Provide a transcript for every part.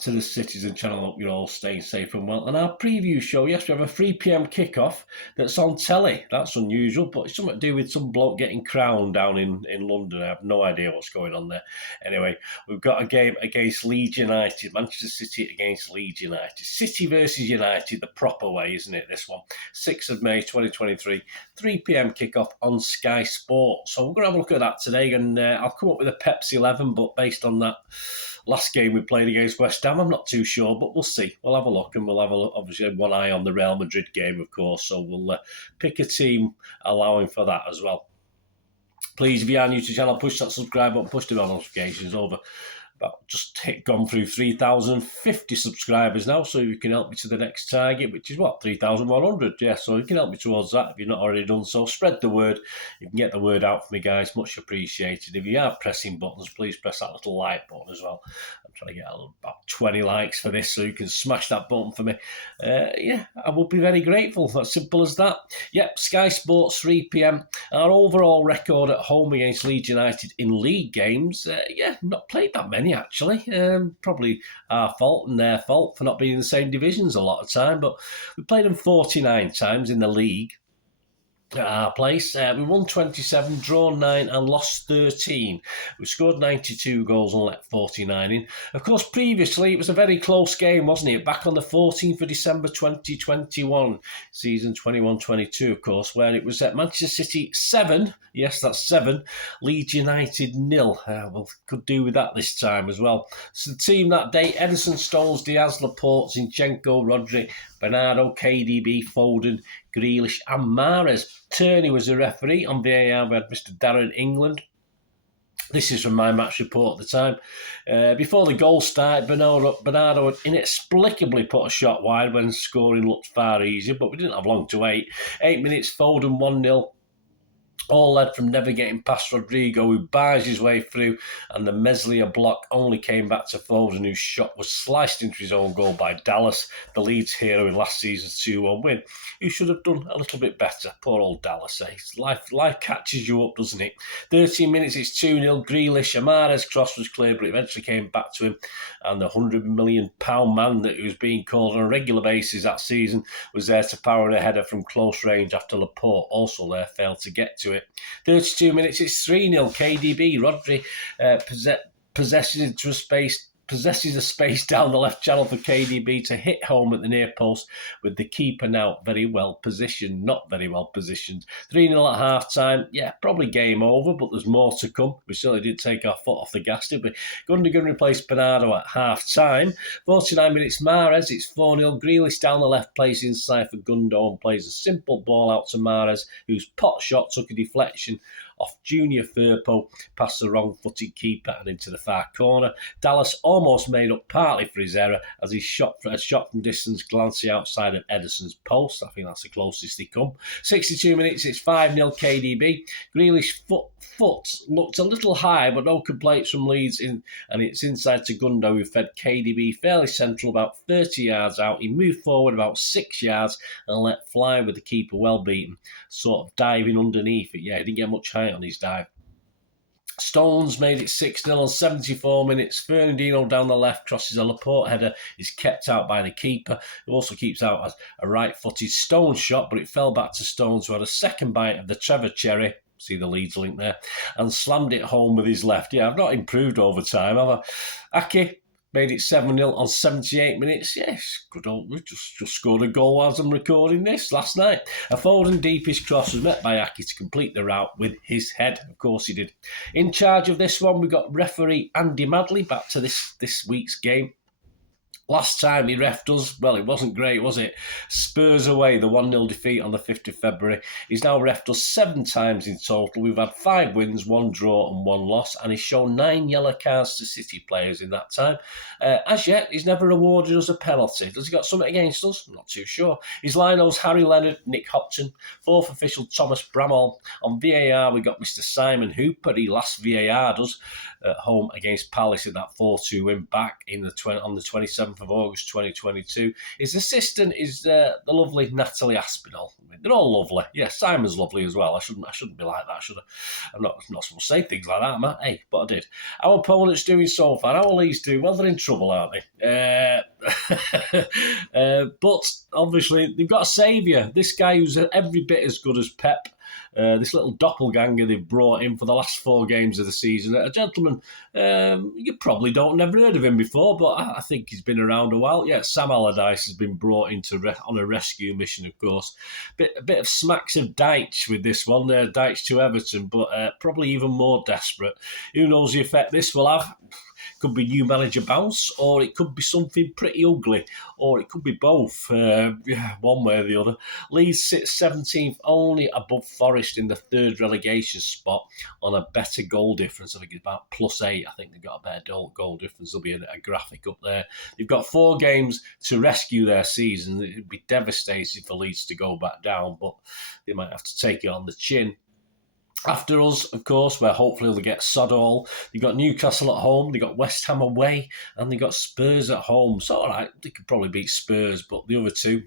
to the Citizen channel. Hope you're all staying safe and well. And our preview show, yes, we have a 3 p.m. kickoff that's on telly. That's unusual, but it's something to do with some bloke getting crowned down in London. I have no idea what's going on there. Anyway, we've got a game against Leeds United, Manchester City against Leeds United. City versus United, the proper way, isn't it, this one? 6th of May, 2023, 3 p.m. kickoff on Sky Sports. So we're going to have a look at that today, and I'll come up with a Pepsi 11, but based on that last game we played against West Ham, I'm not too sure, but we'll see. We'll have a look, and we'll have obviously one eye on the Real Madrid game, of course, so we'll pick a team allowing for that as well. Please, if you are new to the channel, push that subscribe button, push the bell notifications over. Gone through 3,050 subscribers now, so you can help me to the next target, which is 3,100. Yeah, so you can help me towards that if you've not already done so. Spread the word. You can get the word out for me, guys. Much appreciated. If you are pressing buttons, please press that little like button as well. I'm trying to get about 20 likes for this, so you can smash that button for me. Yeah, I will be very grateful. That's simple as that. Yep, Sky Sports, 3 p.m. Our overall record at home against Leeds United in league games, not played that many, actually. Probably our fault and their fault for not being in the same divisions a lot of time, but we played them 49 times in the league at our place. We won 27, drawn 9 and lost 13. We scored 92 goals and let 49 in. Of course, previously it was a very close game, wasn't it? Back on the 14th of December 2021, season 21-22, of course, where it was at Manchester City 7, yes, that's 7, Leeds United 0. Could do with that this time as well. So the team that day: Ederson, Stones, Diaz, Laporte, Zinchenko, Rodri, Bernardo, KDB, Foden, Grealish and Mahrez. Tierney was the referee. On VAR we had Mr. Darren England. This is from my match report at the time. Before the goal started, Bernardo had inexplicably put a shot wide when scoring looked far easier, but we didn't have long to wait. 8 minutes, Foden 1-0. All led from never getting past Rodrigo, who barged his way through, and the Meslier block only came back to Foden, whose shot was sliced into his own goal by Dallas, the Leeds hero in last season's 2-1 win, who should have done a little bit better. Poor old Dallas, eh? Life catches you up, doesn't it? 13 minutes, it's 2-0. Grealish, Mahrez cross was clear, but it eventually came back to him, and the £100 million man that he was being called on a regular basis that season was there to power a header from close range after Laporte, also there, failed to get to it. 32 minutes, it's 3-0. KDB, Rodri possesses a space down the left channel for KDB to hit home at the near post, with the keeper now not very well positioned. 3-0 at half-time. Yeah, probably game over, but there's more to come. We certainly did take our foot off the gas, did we? Gundogan replaced Bernardo at half-time. 49 minutes, Mahrez, it's 4-0. Grealish down the left, plays inside for Gundo and plays a simple ball out to Mahrez, whose pot shot took a deflection off Junior Firpo past the wrong-footed keeper and into the far corner. Dallas almost made up partly for his error as he shot from distance, glancing outside of Ederson's post. I think that's the closest he come. 62 minutes, it's 5-0 KDB. Grealish's foot looked a little high, but no complaints from Leeds, and it's inside to Gundo, who fed KDB fairly central, about 30 yards out. He moved forward about 6 yards and let fly with the keeper well beaten, sort of diving underneath it. Yeah, he didn't get much height on his dive. Stones made it 6-0 on 74 minutes. Fernandinho down the left crosses a Laporte header, is kept out by the keeper, who also keeps out as a right-footed Stones shot, but it fell back to Stones, who had a second bite of the Trevor cherry, see the Leeds link there, and slammed it home with his left. Yeah, I've not improved over time, have I? Aki made it 7-0 on 78 minutes. Yes, good old. We just scored a goal as I'm recording this last night. A Foden deepest cross was met by Aki to complete the route with his head. Of course he did. In charge of this one, we got referee Andy Madley. Back to this week's game. Last time he refed us, well, it wasn't great, was it? Spurs away, the 1-0 defeat on the 5th of February. He's now refed us 7 times in total. We've had 5 wins, 1 draw and 1 loss, and he's shown 9 yellow cards to City players in that time. As yet, he's never awarded us a penalty. Does he got something against us? I'm not too sure. His linos: Harry Leonard, Nick Hopton, 4th official Thomas Bramall. On VAR, we got Mr. Simon Hooper. He last VAR'd us at home against Palace in that 4-2 win back on the 27th 7th of August 2022. His assistant is the lovely Natalie Aspinall. They're all lovely. Yeah, Simon's lovely as well. I shouldn't be like that, should I? I'm not supposed to say things like that, am I? Hey, but I did. How are opponents doing so far? How are Leeds doing? Well, they're in trouble, aren't they? But obviously, they've got a saviour. This guy who's every bit as good as Pep. This little doppelganger they've brought in for the last 4 games of the season. A gentleman, you probably never heard of him before, but I think he's been around a while. Yeah, Sam Allardyce has been brought on a rescue mission, of course. A bit of smacks of Deitch with this one. Deitch to Everton, but probably even more desperate. Who knows the effect this will have? Could be new manager bounce, or it could be something pretty ugly, or it could be both, one way or the other. Leeds sits 17th, only above Forest in the 3rd relegation spot on a better goal difference. I think it's about +8. I think they've got a better goal difference. There'll be a graphic up there. They've got 4 games to rescue their season. It'd be devastating for Leeds to go back down, but they might have to take it on the chin. After us, of course, where hopefully they'll get sod all. They've got Newcastle at home, they've got West Ham away, and they've got Spurs at home. So, all right, they could probably beat Spurs, but the other two,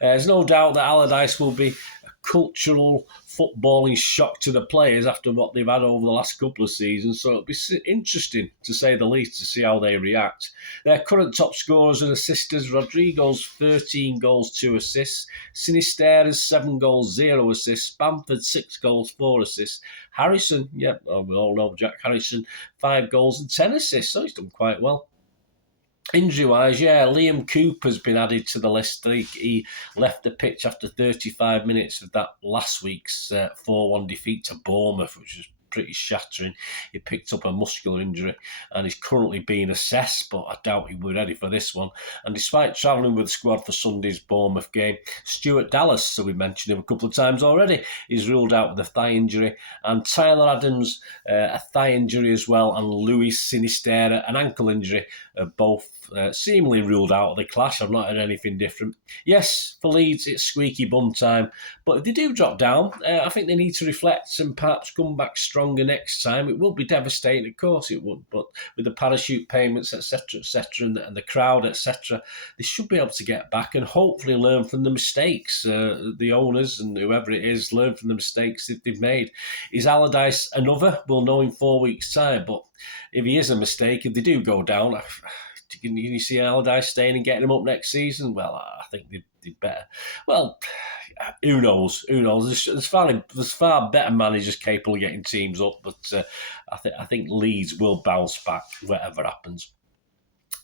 there's no doubt that Allardyce will be a cultural footballing shock to the players after what they've had over the last couple of seasons. So it'll be interesting, to say the least, to see how they react. Their current top scorers and assisters: Rodrigo's 13 goals, 2 assists. Sinisterra's 7 goals, 0 assists. Bamford 6 goals, 4 assists. Harrison, we all know Jack Harrison, 5 goals and 10 assists. So he's done quite well. Injury-wise, Liam Cooper's been added to the list. He left the pitch after 35 minutes of that last week's 4-1 defeat to Bournemouth, which was pretty shattering. He picked up a muscular injury and is currently being assessed, but I doubt he will be ready for this one. And despite travelling with the squad for Sunday's Bournemouth game, Stuart Dallas, so we mentioned him a couple of times already, is ruled out with a thigh injury, and Tyler Adams, a thigh injury as well, and Luis Sinisterra, an ankle injury, both seemingly ruled out of the clash. I've not heard anything different. Yes, for Leeds, it's squeaky bum time, but if they do drop down, I think they need to reflect and perhaps come back stronger next time. It will be devastating, of course it would, but with the parachute payments, etc., and the crowd, etc., they should be able to get back and hopefully learn from the mistakes. The owners and whoever it is learn from the mistakes that they've made. Is Allardyce another? We'll know in 4 weeks' time, but if he is a mistake, if they do go down, can you see Allardyce staying and getting them up next season? Well, I think they'd better. Well, who knows? There's far better managers capable of getting teams up, but I think Leeds will bounce back whatever happens.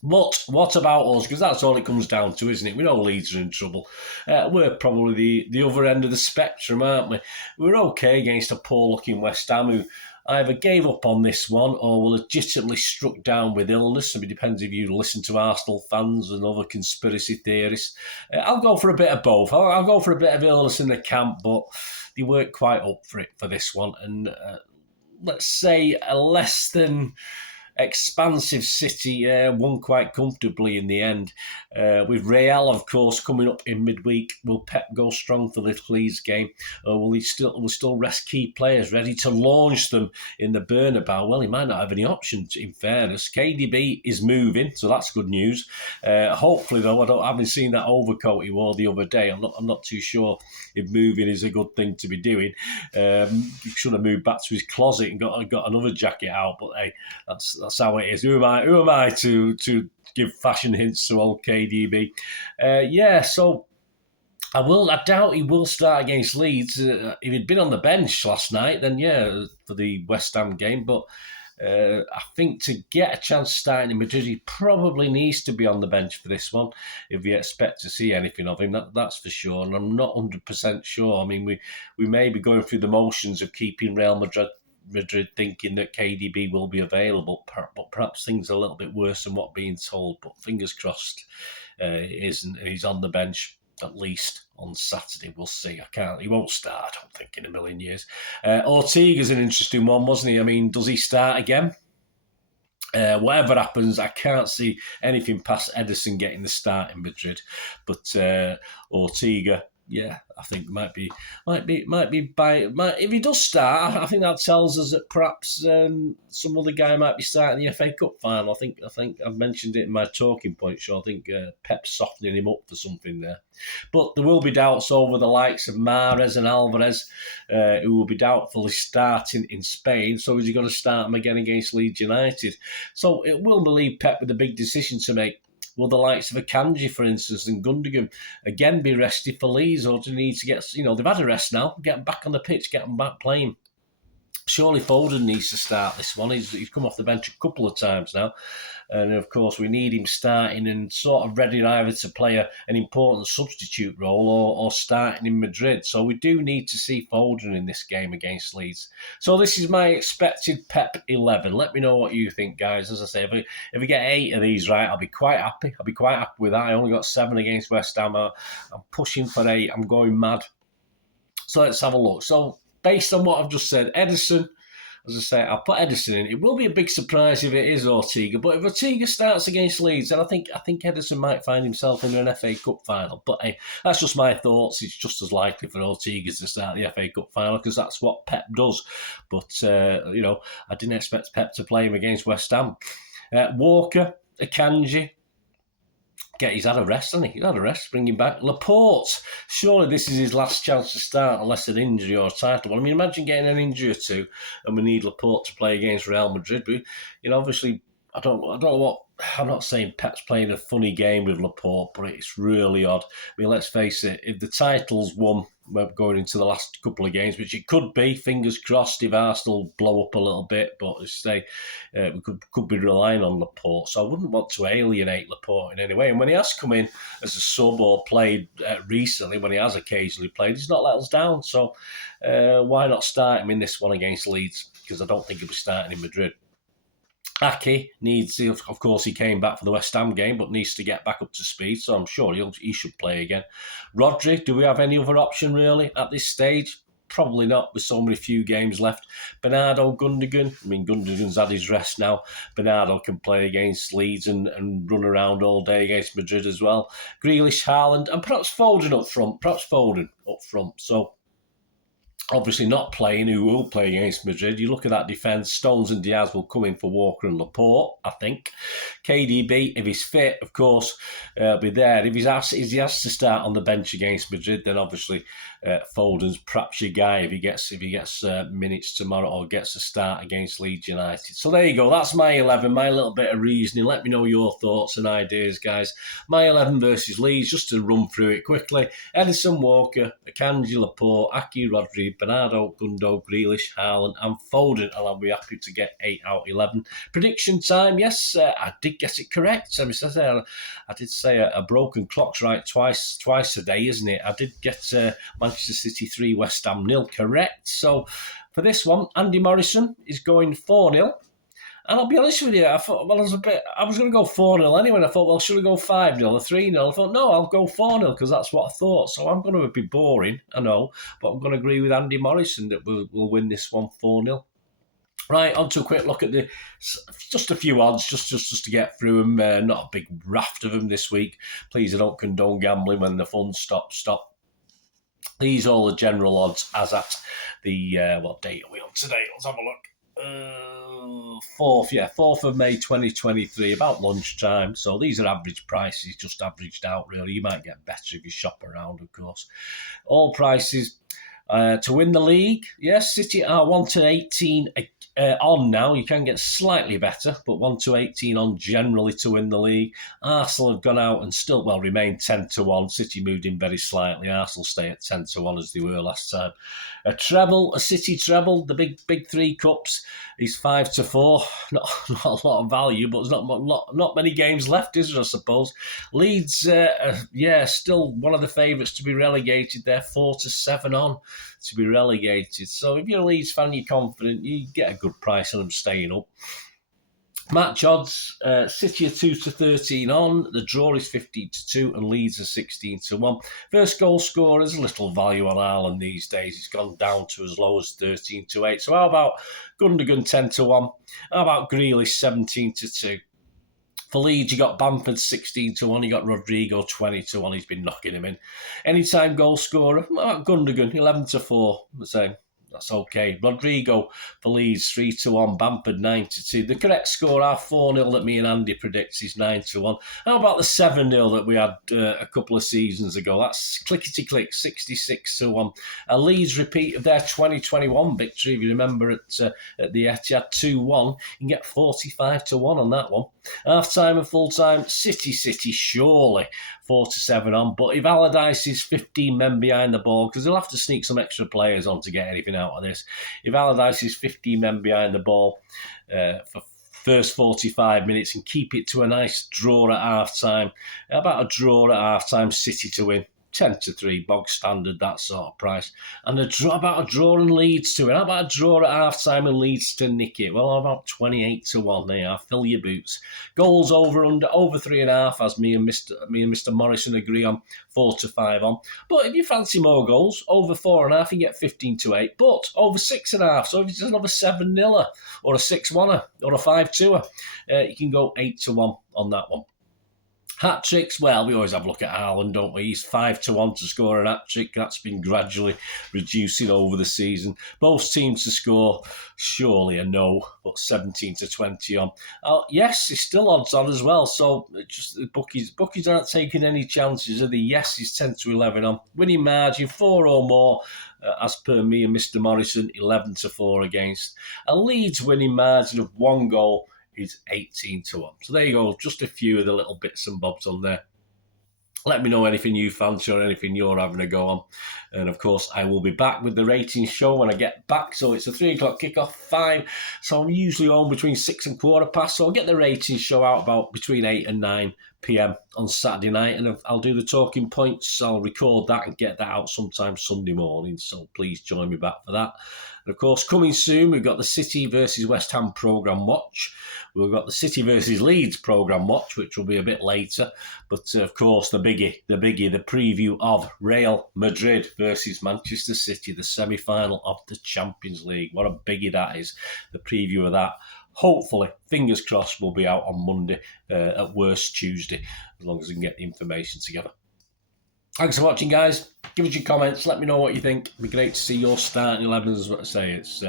But what about us? Because that's all it comes down to, isn't it? We know Leeds are in trouble. We're probably the other end of the spectrum, aren't we? We're okay against a poor-looking West Ham who either gave up on this one or were legitimately struck down with illness. It depends if you listen to Arsenal fans and other conspiracy theorists. I'll go for a bit of both. I'll go for a bit of illness in the camp, but they weren't quite up for it for this one. And let's say a less than expansive City won quite comfortably in the end. With Real, of course, coming up in midweek, will Pep go strong for the Leeds game? Or will he still rest key players ready to launch them in the Bernabeu? Well, he might not have any options, in fairness. KDB is moving, so that's good news. Hopefully, though, I haven't seen that overcoat he wore the other day. I'm not too sure if moving is a good thing to be doing. He should have moved back to his closet and got another jacket out, but hey, that's how it is. Who am I to give fashion hints to old KDB? So I doubt he will start against Leeds. If he'd been on the bench last night, then for the West Ham game. But I think to get a chance starting in Madrid, he probably needs to be on the bench for this one if we expect to see anything of him. That's for sure. And I'm not 100% sure. I mean, we may be going through the motions of keeping Real Madrid thinking that KDB will be available, but perhaps things are a little bit worse than what being told. But fingers crossed, it isn't. He's on the bench at least on Saturday. We'll see. He won't start, I don't think, in a million years. Ortega's an interesting one, wasn't he? I mean, does he start again? Whatever happens, I can't see anything past Ederson getting the start in Madrid. But Ortega, Yeah, I think might be if he does start, I think that tells us that perhaps some other guy might be starting the FA Cup final. I think I've mentioned it in my talking point show. I think Pep's softening him up for something there. But there will be doubts over the likes of Mahrez and Alvarez, who will be doubtfully starting in Spain. So is he going to start them again against Leeds United? So it will leave Pep with a big decision to make. Will the likes of Akanji, for instance, and Gundogan again be rested for Leeds, or do they need to get, they've had a rest now, get them back on the pitch, get them back playing? Surely Foden needs to start this one. He's come off the bench a couple of times now. And of course, we need him starting and sort of ready either to play an important substitute role or starting in Madrid. So we do need to see Foden in this game against Leeds. So this is my expected Pep 11. Let me know what you think, guys. As I say, if we get 8 of these right, I'll be quite happy. I'll be quite happy with that. I only got 7 against West Ham. I'm pushing for 8. I'm going mad. So let's have a look. So based on what I've just said, Ederson, as I say, I'll put Ederson in. It will be a big surprise if it is Ortega, but if Ortega starts against Leeds, then I think Ederson might find himself in an FA Cup final. But hey, that's just my thoughts. It's just as likely for Ortega to start the FA Cup final because that's what Pep does. But, I didn't expect Pep to play him against West Ham. Walker, Akanji. He's had a rest, hasn't he? He's had a rest, bring him back. Laporte, surely this is his last chance to start unless an injury or a title. I mean, imagine getting an injury or two and we need Laporte to play against Real Madrid. But, obviously, I don't know what... I'm not saying Pep's playing a funny game with Laporte, but it's really odd. I mean, let's face it, if the title's won going into the last couple of games, which it could be, fingers crossed if Arsenal blow up a little bit, but as I say, we could be relying on Laporte. So I wouldn't want to alienate Laporte in any way. And when he has come in as a sub or played recently, when he has occasionally played, he's not let us down. So why not start him in this one against Leeds? Because I don't think he'll be starting in Madrid. Ake needs, of course, he came back for the West Ham game, but needs to get back up to speed, so I'm sure he should play again. Rodri, do we have any other option, really, at this stage? Probably not, with so many few games left. Bernardo, Gundogan. I mean, Gundogan's had his rest now. Bernardo can play against Leeds and run around all day against Madrid as well. Grealish, Haaland, and perhaps Foden up front. So, obviously not playing, who will play against Madrid. You look at that defence, Stones and Diaz will come in for Walker and Laporte, I think. KDB, if he's fit, of course, be there. If he has to start on the bench against Madrid, then obviously Foden's perhaps your guy if he gets minutes tomorrow or gets a start against Leeds United. So there you go. That's my 11, my little bit of reasoning. Let me know your thoughts and ideas, guys. My 11 versus Leeds, just to run through it quickly. Ederson, Walker, Akanji, Laporte, Ake, Rodri, Bernardo, Gundo, Grealish, Haaland and Foden, and I'll be happy to get 8 out of 11. Prediction time, yes, I did get it correct. I did say a broken clock's right twice a day, isn't it? I did get Manchester City 3, West Ham 0 correct. So for this one, Andy Morrison is going 4-0. And I'll be honest with you, I thought, I was going to go 4-0 anyway. And I thought, well, should I go 5-0 or 3-0? I thought, no, I'll go 4-0 because that's what I thought. So I'm going to be boring, I know, but I'm going to agree with Andy Morrison that we'll win this one 4-0. Right, on to a quick look at just a few odds, just to get through them. Not a big raft of them this week. Please, I don't condone gambling when the fun stop. These are all the general odds as at the, what date are we on today? Let's have a look. 4th of May 2023, about lunchtime. So these are average prices, just averaged out really. You might get better if you shop around, of course. All prices to win the league. Yes, City are 1-18 on now. You can get slightly better, but 1-18 on generally to win the league. Arsenal have gone out and still, remain 10-1. City moved in very slightly. Arsenal stay at 10-1 as they were last time. A City treble, the big 3 cups is 5-4. Not a lot of value, but there's not many games left, is there, I suppose. Leeds, still one of the favourites to be relegated. They're 4-7 on to be relegated. So if you're a Leeds fan, you're confident, you get a good price on them staying up. Match odds, City are 2-13 on, the draw is 15-2 and Leeds are 16-1. First goal scorers, little value on Haaland these days. It's gone down to as low as 13-8. So how about Gundogan 10-1? How about Grealish 17-2? For Leeds, you got Bamford 16-1, you got Rodrigo 20-1, he's been knocking him in. Anytime goal scorer, Marc Gundogan 11-4, the same. That's okay. Rodrigo for Leeds 3-1, Bamford 9-2. The correct score, our 4-0 that me and Andy predicts, is 9-1. How about the 7-0 that we had a couple of seasons ago? That's clickety-click, 66-1. A Leeds repeat of their 2021 victory, if you remember, at the Etihad 2-1. You can get 45-1 on that one. Half-time and full-time, City, surely 4-7 on. But if Allardyce is 15 men behind the ball, because he'll have to sneak some extra players on to get anything out of this. If Allardyce is 15 men behind the ball for first 45 minutes and keep it to a nice draw at half-time, about a draw at half-time, City to win. 10-3, bog standard, that sort of price. And about a draw and Leeds to it. How about a draw at half-time and Leeds to nick it? Well, about 28-1 there. Fill your boots. Goals over 3.5, as me and Mr. Morrison agree on, 4-5 on. But if you fancy more goals, over 4.5, you get 15-8. But over 6.5, so if it's another 7-0 or a 6-1 or a 5-2, you can go 8-1 on that one. Hat-tricks, well, we always have a look at Haaland, don't we? He's 5-1 to score an hat-trick. That's been gradually reducing over the season. Most teams to score, surely a no, but 17-20 on. Yes, it's still odds on as well, so just the bookies aren't taking any chances. Are the yeses 10-11 on. Winning margin, 4 or more, as per me and Mr. Morrison, 11-4 against. A Leeds winning margin of 1 goal is 18-1. So there you go, just a few of the little bits and bobs on there. Let me know anything you fancy or anything you're having a go on. And of course, I will be back with the ratings show when I get back. So it's a 3 o'clock kickoff, 5. So I'm usually on between 6 and 15 past. So I'll get the ratings show out about between 8 and 9 p.m. on Saturday night. And I'll do the talking points. I'll record that and get that out sometime Sunday morning. So please join me back for that. And of course, coming soon, we've got the City versus West Ham programme watch. We've got the City versus Leeds programme watch, which will be a bit later. But of course, the biggie, the preview of Real Madrid versus Manchester City, the semi-final of the Champions League. What a biggie that is, the preview of that. Hopefully, fingers crossed, will be out on Monday, at worst Tuesday, as long as we can get the information together. Thanks for watching, guys. Give us your comments. Let me know what you think. It'd be great to see your starting 11s, as what I say. It's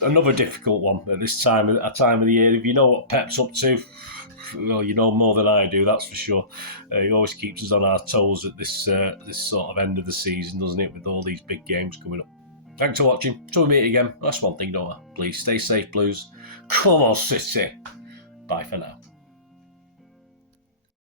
another difficult one at this time of the year. If you know what Pep's up to, well, you know more than I do, that's for sure. He always keeps us on our toes at this sort of end of the season, doesn't it, with all these big games coming up. Thanks for watching. Till we meet again. That's one thing, don't I? Please stay safe, Blues. Come on, City. Bye for now.